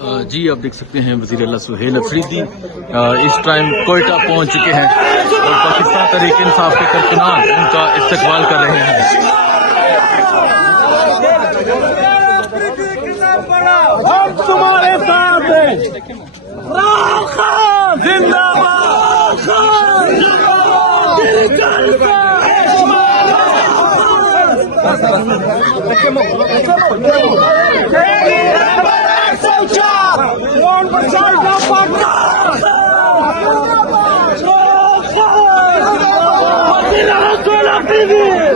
जी आप देख सकते हैं वज़ीर आला सुहेल अफरीदी इस टाइम कोयटा पहुंच चुके हैं और पाकिस्तान तहरीक इंसाफ के कारकुनान उनका इस्तकबाल कर रहे हैं। हम तुम्हारे साथ हैं। जिंदाबाद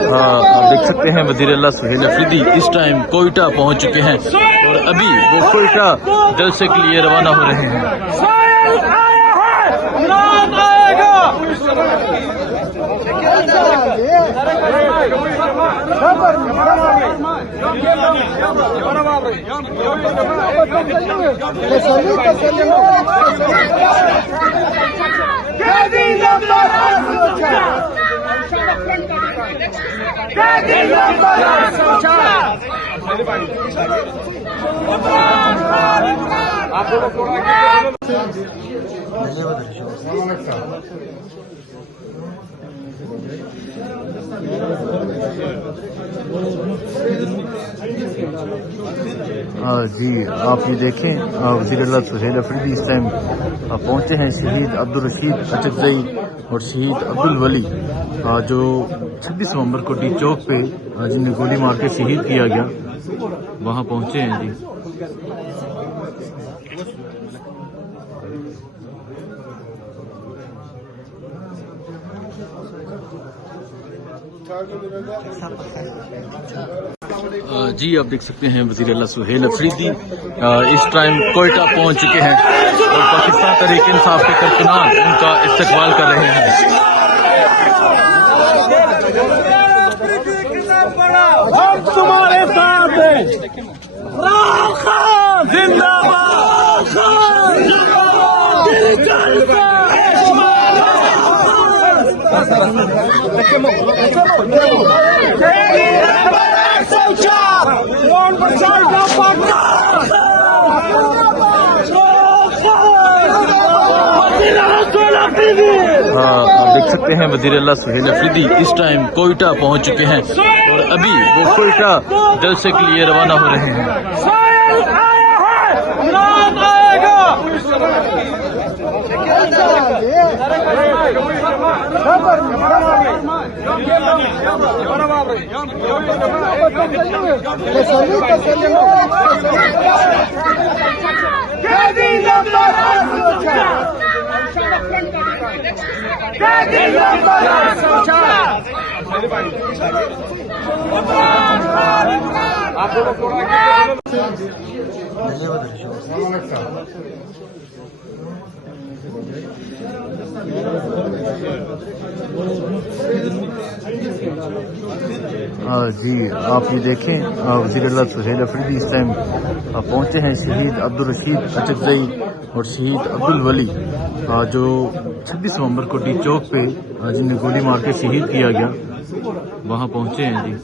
हाँ आप देख सकते हैं वज़ीर आला सुहेल अफरीदी इस टाइम कोयटा पहुंच चुके हैं और अभी वो कोयटा जलसे के लिए रवाना हो रहे हैं। जी आप ये देखें वज़ीर आला सुहेल अफरीदी इस टाइम पहुंचे हैं शहीद अब्दुल रशीद अचकज़ई और शहीद अब्दुल वली जो 26 नवंबर को डी चौक पे जिन्हें गोली मार के शहीद किया गया वहां पहुंचे हैं जी। जी आप देख सकते हैं वज़ीर आला सुहेल अफरीदी इस टाइम कोयटा पहुंच चुके हैं और पाकिस्तान तहरीक इंसाफ के कारकुनान उनका इस्तकबाल कर रहे हैं। हम तुम्हारे साथ हैं। जिंदाबाद हाँ आप देख सकते हैं वज़ीर आला सुहेल अफरीदी इस टाइम कोयटा पहुंच चुके हैं और अभी वो कोयटा जलसे के लिए रवाना हो रहे हैं। जी आप ये देखें वज़ीर आला सुहेल अफरीदी इस टाइम पहुंचे हैं शहीद अब्दुल रशीद अचकज़ई और शहीद अब्दुल वली जो 26 नवंबर को डी चौक पे जिन्हें गोली मार के शहीद किया गया वहां पहुंचे हैं जी।